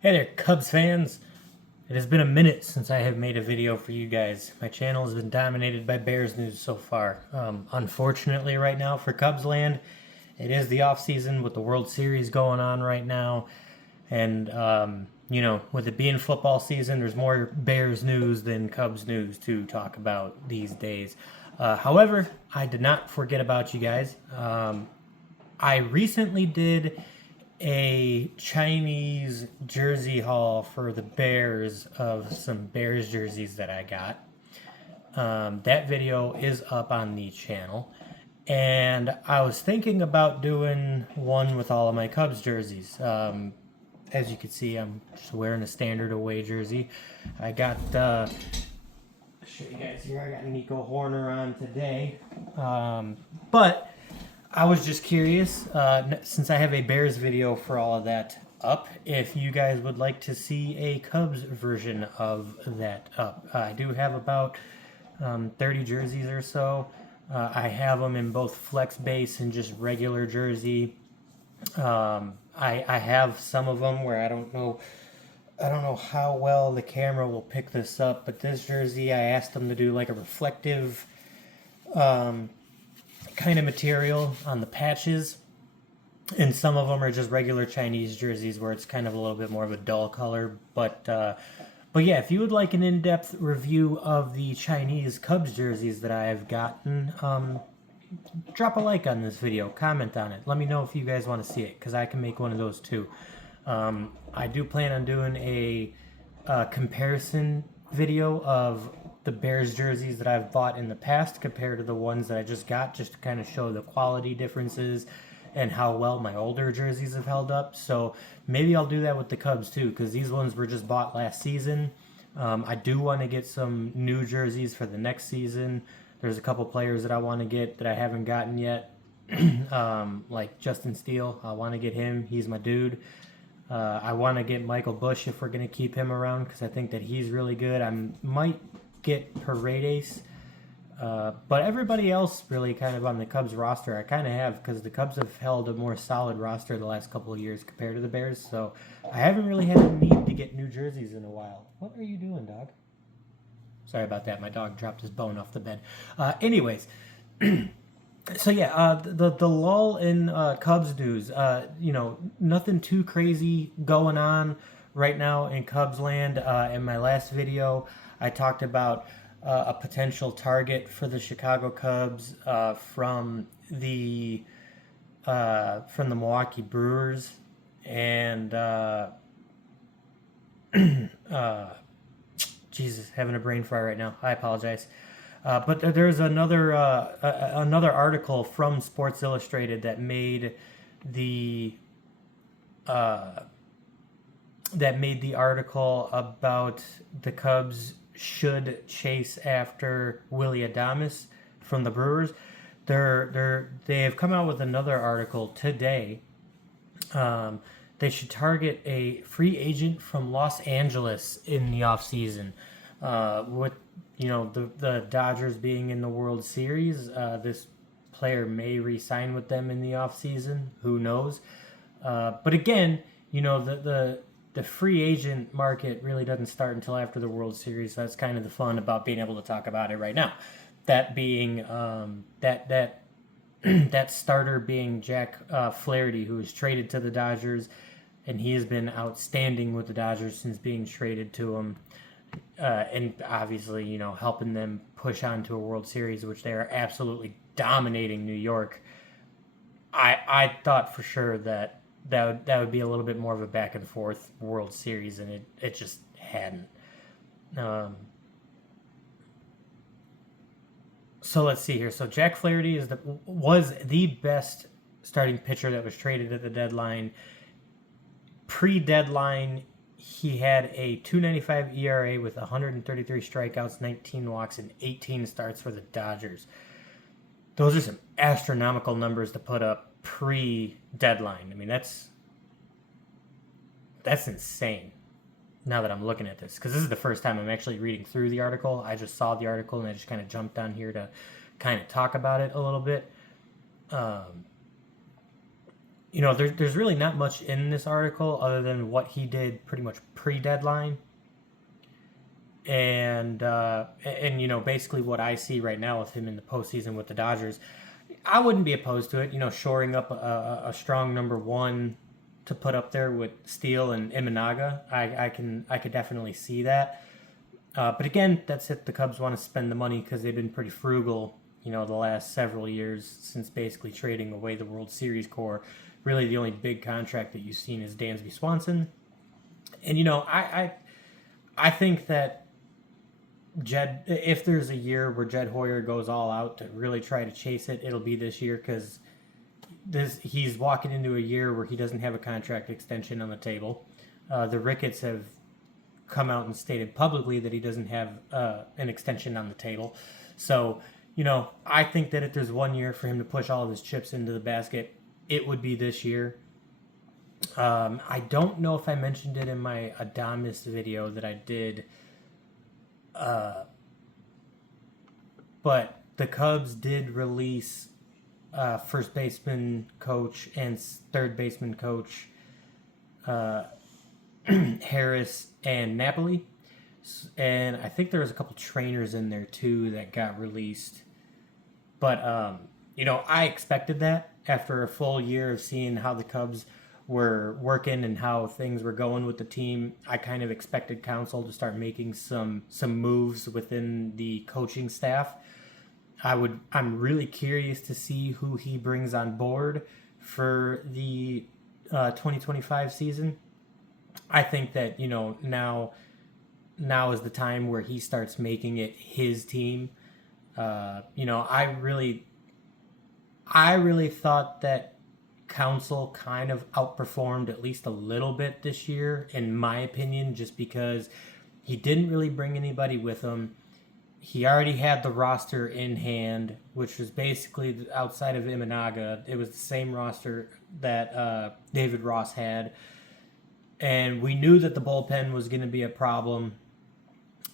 Hey there, Cubs fans! It has been a minute since I have made a video for you guys. My channel has been dominated by Bears news so far. Unfortunately, right now for Cubs land, it is the off season with the World Series going on right now, and with it being football season, there's more Bears news than Cubs news to talk about these days. However, I did not forget about you guys. I recently did a Chinese jersey haul for the Bears of some Bears jerseys that I got. That video is up on the channel. And I was thinking about doing one with all of my Cubs jerseys. As you can see, I'm just wearing a standard away jersey. I got, I'll show you guys here, I got Nico Horner on today. But I was just curious, since I have a Bears video for all of that up, if you guys would like to see a Cubs version of that up. I do have about 30 jerseys or so. I have them in both flex base and just regular jersey. I have some of them where I don't know how well the camera will pick this up, but this jersey I asked them to do like a reflective kind of material on the patches, and some of them are just regular Chinese jerseys where it's kind of a little bit more of a dull color. But yeah, if you would like an in-depth review of the Chinese Cubs jerseys that I have gotten, drop a like on this video, comment on it. Let me know if you guys want to see it, because I can make one of those too. I do plan on doing a comparison video of the Bears jerseys that I've bought in the past compared to the ones that I just got, just to kind of show the quality differences and how well my older jerseys have held up. So maybe I'll do that with the Cubs too, because these ones were just bought last season. I do want to get some new jerseys for the next season. There's a couple players that I want to get that I haven't gotten yet. Like Justin Steele, I want to get him. He's my dude. I want to get Michael Bush if we're going to keep him around, because I think that he's really good. I might get Paredes, but everybody else really kind of on the Cubs roster I kind of have, because the Cubs have held a more solid roster the last couple of years compared to the Bears, so I haven't really had a need to get new jerseys in a while. What are you doing, dog? Sorry about that, my dog dropped his bone off the bed. Anyways, so yeah, the lull in Cubs news, nothing too crazy going on right now in Cubs land. In my last video, I talked about a potential target for the Chicago Cubs from the Milwaukee Brewers, and Jesus, having a brain fry right now. I apologize. But there's another article from Sports Illustrated that made the article about the Cubs should chase after Willy Adames from the Brewers. They have come out with another article today. They should target a free agent from Los Angeles in the offseason. With the Dodgers being in the World Series, this player may re-sign with them in the offseason. Who knows? But again, the free agent market really doesn't start until after the World Series. So that's kind of the fun about being able to talk about it right now. That being that starter being Jack Flaherty, who was traded to the Dodgers, and he has been outstanding with the Dodgers since being traded to them. And obviously, helping them push on to a World Series, which they are absolutely dominating New York. I thought for sure that would be a little bit more of a back and forth World Series, and it just hadn't. So let's see here. So Jack Flaherty was the best starting pitcher that was traded at the deadline. Pre-deadline, he had a 2.95 ERA with 133 strikeouts, 19 walks, and 18 starts for the Dodgers. Those are some astronomical numbers to put up pre-deadline. I mean, that's insane. Now that I'm looking at this, because this is the first time I'm actually reading through the article. I just saw the article and I just kind of jumped on here to kind of talk about it a little bit. there's really not much in this article other than what he did pretty much pre-deadline, and basically what I see right now with him in the postseason with the Dodgers. I wouldn't be opposed to it. Shoring up a strong number one to put up there with Steele and Imanaga. I could definitely see that. But again, that's it. The Cubs want to spend the money because they've been pretty frugal, the last several years since basically trading away the World Series core. Really, the only big contract that you've seen is Dansby Swanson. And I think that if there's a year where Jed Hoyer goes all out to really try to chase it, it'll be this year because he's walking into a year where he doesn't have a contract extension on the table. The Ricketts have come out and stated publicly that he doesn't have an extension on the table. So, I think that if there's 1 year for him to push all of his chips into the basket, it would be this year. I don't know if I mentioned it in my Adames video that I did, but the Cubs did release first baseman coach and third baseman coach Harris and Napoli, and I think there was a couple trainers in there too that got released. But I expected that after a full year of seeing how the Cubs were working and how things were going with the team. I kind of expected Counsel to start making some moves within the coaching staff. I'm really curious to see who he brings on board for the 2025 season. I think that now is the time where he starts making it his team. I really thought that Counsel kind of outperformed at least a little bit this year, in my opinion, just because he didn't really bring anybody with him. He already had the roster in hand, which was basically outside of Imanaga. It was the same roster that David Ross had. And we knew that the bullpen was going to be a problem.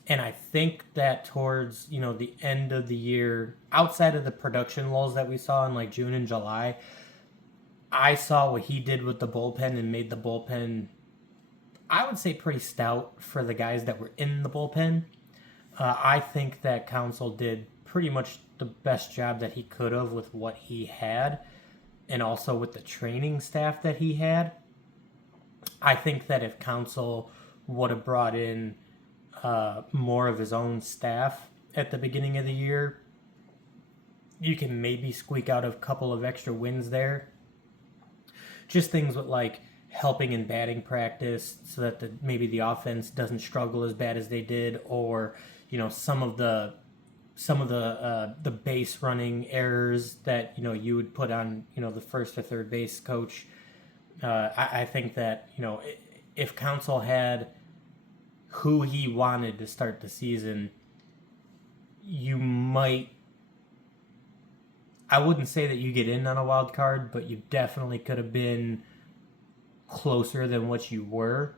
And I think that towards, the end of the year, outside of the production lulls that we saw in like June and July, I saw what he did with the bullpen and made the bullpen, I would say, pretty stout for the guys that were in the bullpen. I think that Counsel did pretty much the best job that he could have with what he had, and also with the training staff that he had. I think that if Counsel would have brought in more of his own staff at the beginning of the year, you can maybe squeak out a couple of extra wins there. Just things with like helping in batting practice so that maybe the offense doesn't struggle as bad as they did, or some of the base running errors that you would put on the first or third base coach. I think that if Counsel had who he wanted to start the season, you might, I wouldn't say that you get in on a wild card, but you definitely could have been closer than what you were.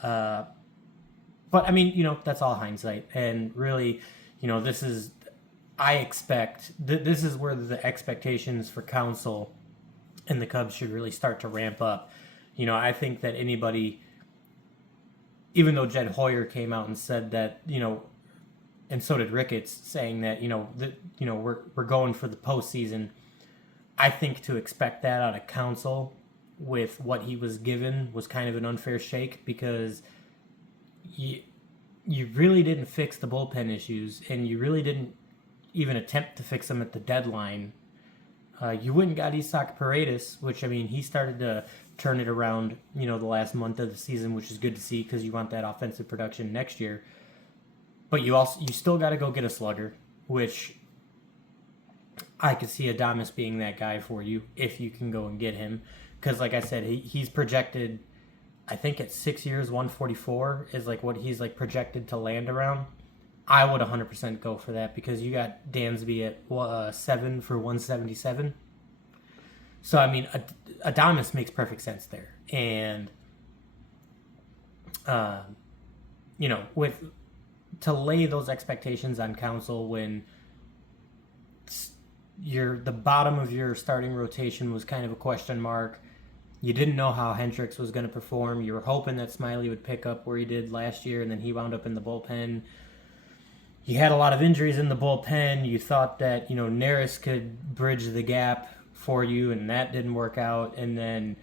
But I mean, that's all hindsight. And really, this is where the expectations for Counsel and the Cubs should really start to ramp up. I think that anybody, even though Jed Hoyer came out and said that, and so did Ricketts, saying that we're going for the postseason. I think to expect that out of Counsel with what he was given was kind of an unfair shake, because you really didn't fix the bullpen issues, and you really didn't even attempt to fix them at the deadline. You went and got Isaac Paredes, which, I mean, he started to turn it around, the last month of the season, which is good to see because you want that offensive production next year. But you still got to go get a slugger, which I could see Adames being that guy for you if you can go and get him. Because, like I said, he's projected, I think at 6 years, 144 is like what he's like projected to land around. I would 100% go for that, because you got Dansby at 7 for 177. So, I mean, Adames makes perfect sense there. And, to lay those expectations on Counsel when the bottom of your starting rotation was kind of a question mark. You didn't know how Hendricks was going to perform. You were hoping that Smiley would pick up where he did last year, and then he wound up in the bullpen. You had a lot of injuries in the bullpen. You thought that, Neris could bridge the gap for you, and that didn't work out. And then,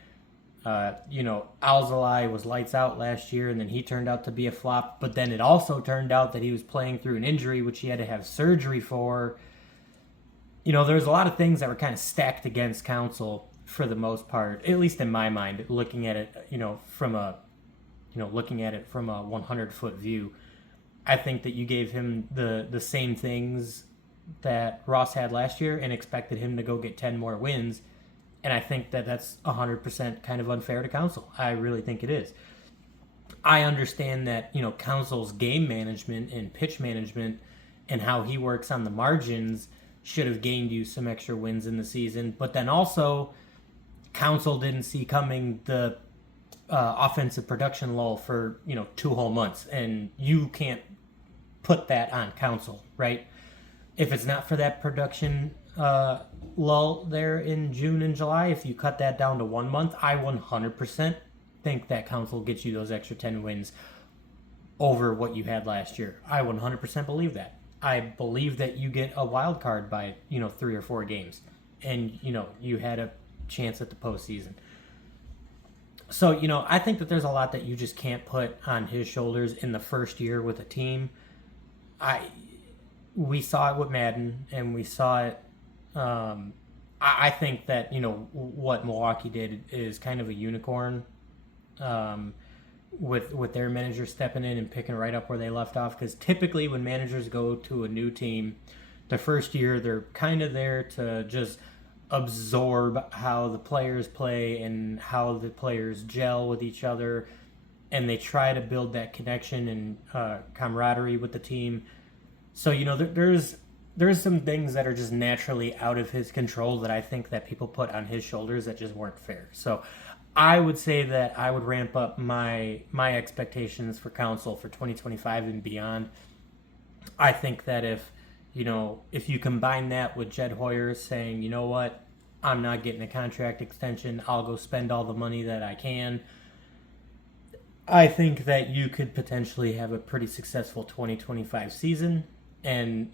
Alzolay was lights out last year, and then he turned out to be a flop. But then it also turned out that he was playing through an injury, which he had to have surgery for. There's a lot of things that were kind of stacked against Counsel for the most part, at least in my mind, looking at it, from a 100-foot view. I think that you gave him the same things that Ross had last year and expected him to go get 10 more wins. And I think that that's 100% kind of unfair to Counsel. I really think it is. I understand that, Counsel's game management and pitch management and how he works on the margins should have gained you some extra wins in the season. But then also, Counsel didn't see coming the offensive production lull for, 2 whole months. And you can't put that on Counsel, right? If it's not for that production lull there in June and July, if you cut that down to 1 month, I 100% think that Counsel gets you those extra 10 wins over what you had last year. I 100% believe that. I believe that you get a wild card by, 3 or 4 games. And, you had a chance at the postseason. So, I think that there's a lot that you just can't put on his shoulders in the first year with a team. We saw it with Madden, and we saw it. I think that what Milwaukee did is kind of a unicorn, with their manager stepping in and picking right up where they left off. Because typically, when managers go to a new team, the first year they're kind of there to just absorb how the players play and how the players gel with each other, and they try to build that connection and camaraderie with the team. So there's some things that are just naturally out of his control that I think that people put on his shoulders that just weren't fair. So I would say that I would ramp up my expectations for Counsel for 2025 and beyond. I think that if you combine that with Jed Hoyer saying, you know what, I'm not getting a contract extension, I'll go spend all the money that I can, I think that you could potentially have a pretty successful 2025 season. And,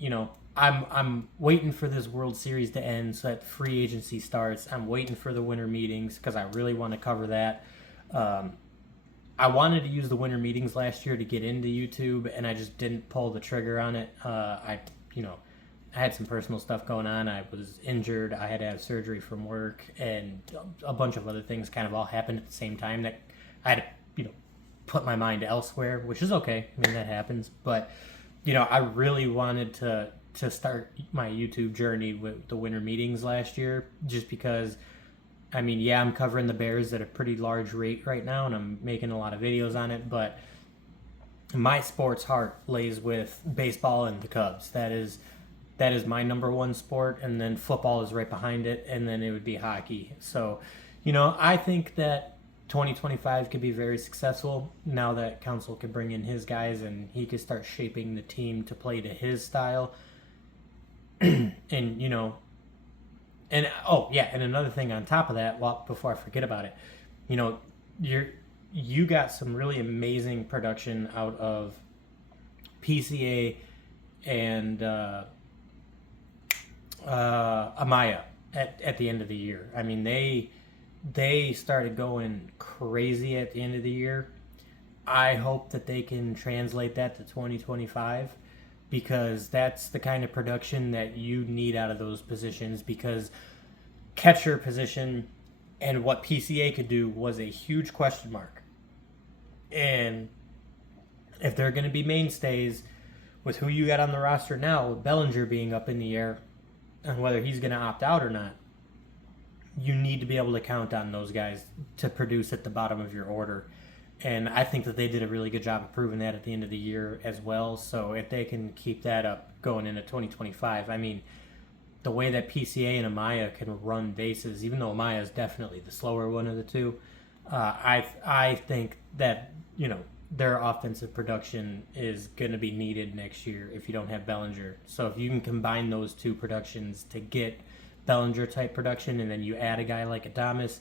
I'm waiting for this World Series to end so that free agency starts. I'm waiting for the winter meetings because I really want to cover that. I wanted to use the winter meetings last year to get into YouTube, and I just didn't pull the trigger on it. I had some personal stuff going on. I was injured. I had to have surgery from work, and a bunch of other things kind of all happened at the same time that I had to, put my mind elsewhere, which is okay. I mean, that happens. But, I really wanted to start my YouTube journey with the winter meetings last year, just because, I'm covering the Bears at a pretty large rate right now, and I'm making a lot of videos on it, but my sports heart lays with baseball and the Cubs. That is my number one sport, and then football is right behind it, and then it would be hockey. So, I think that 2025 could be very successful now that Counsel could bring in his guys and he could start shaping the team to play to his style. And, and another thing on top of that, before I forget about it, you got some really amazing production out of PCA and Amaya at the end of the year. I mean, they started going crazy at the end of the year. I hope that they can translate that to 2025, because that's the kind of production that you need out of those positions, because catcher position and what PCA could do was a huge question mark. And if they're going to be mainstays with who you got on the roster now, with Bellinger being up in the air and whether he's going to opt out or not, you need to be able to count on those guys to produce at the bottom of your order. And I think that they did a really good job of proving that at the end of the year as well. So if they can keep that up going into 2025, the way that PCA and Amaya can run bases, even though Amaya is definitely the slower one of the two, I think that, their offensive production is going to be needed next year if you don't have Bellinger. So if you can combine those two productions to get Bellinger type production, and then you add a guy like Adames,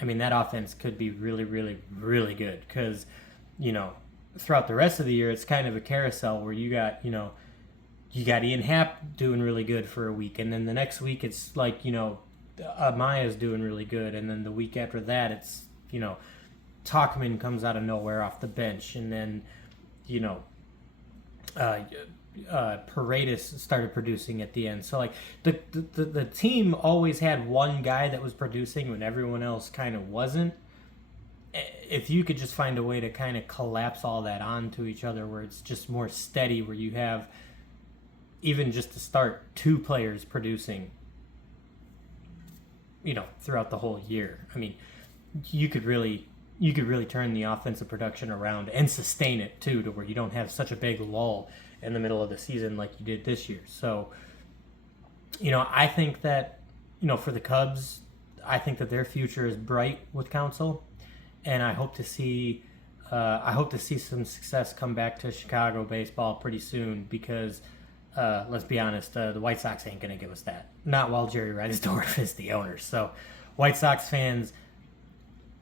I mean, that offense could be really, really, really good because, throughout the rest of the year, it's kind of a carousel where you got Ian Happ doing really good for a week, and then the next week it's like, Amaya's doing really good, and then the week after that it's, Talkman comes out of nowhere off the bench, and then, Paredes started producing at the end. So like the team always had one guy that was producing when everyone else kind of wasn't. If you could just find a way to kind of collapse all that onto each other where it's just more steady, where you have, even just to start, 2 players producing, throughout the whole year. I mean, you could really turn the offensive production around and sustain it too, to where you don't have such a big lull in the middle of the season like you did this year. So, I think that, for the Cubs, I think that their future is bright with Counsel, and I hope to see some success come back to Chicago baseball pretty soon because, let's be honest, the White Sox ain't going to give us that. Not while Jerry Reinsdorf is the owner. So, White Sox fans,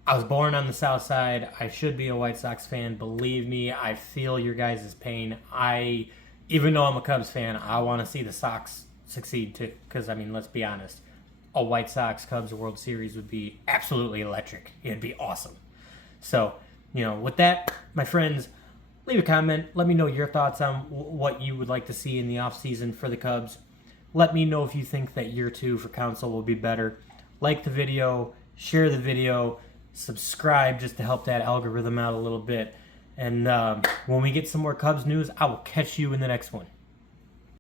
I was born on the South Side. I should be a White Sox fan. Believe me, I feel your guys' pain. Even though I'm a Cubs fan, I want to see the Sox succeed too. Because, let's be honest, a White Sox-Cubs World Series would be absolutely electric. It'd be awesome. So, with that, my friends, leave a comment. Let me know your thoughts on what you would like to see in the offseason for the Cubs. Let me know if you think that year 2 for Counsel will be better. Like the video, share the video, subscribe just to help that algorithm out a little bit. And when we get some more Cubs news, I will catch you in the next one.